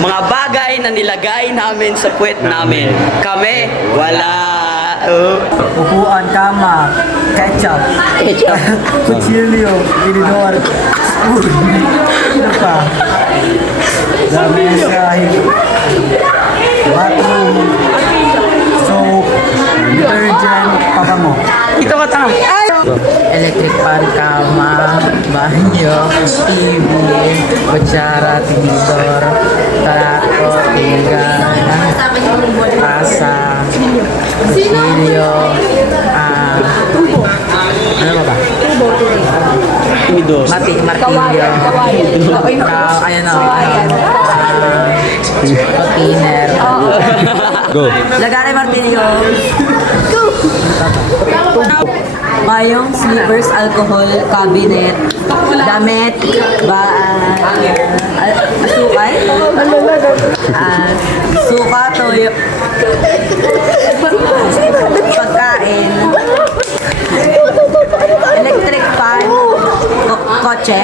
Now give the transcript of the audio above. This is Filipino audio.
Mga bagay na nilagay namin sa puwet namin. Kami, wala. Upuan, kama, ketchup, kutsilyo, tinidor, spoon, ano pa? Lamesa, bathroom, soap, detergent, pabango. Ito ka tama. Electric fan, kama, banyo, TV, kutsara, tinidor, plato, pinggan, tasa, kutsilyo, ano ba ba? Timidor. Martilyo, ayan o, container. Go. Lagari martilyo. Mayong slippers, alcohol, cabinet, damit, asukal, suka, toyo, pagkain, electric fan, kotse,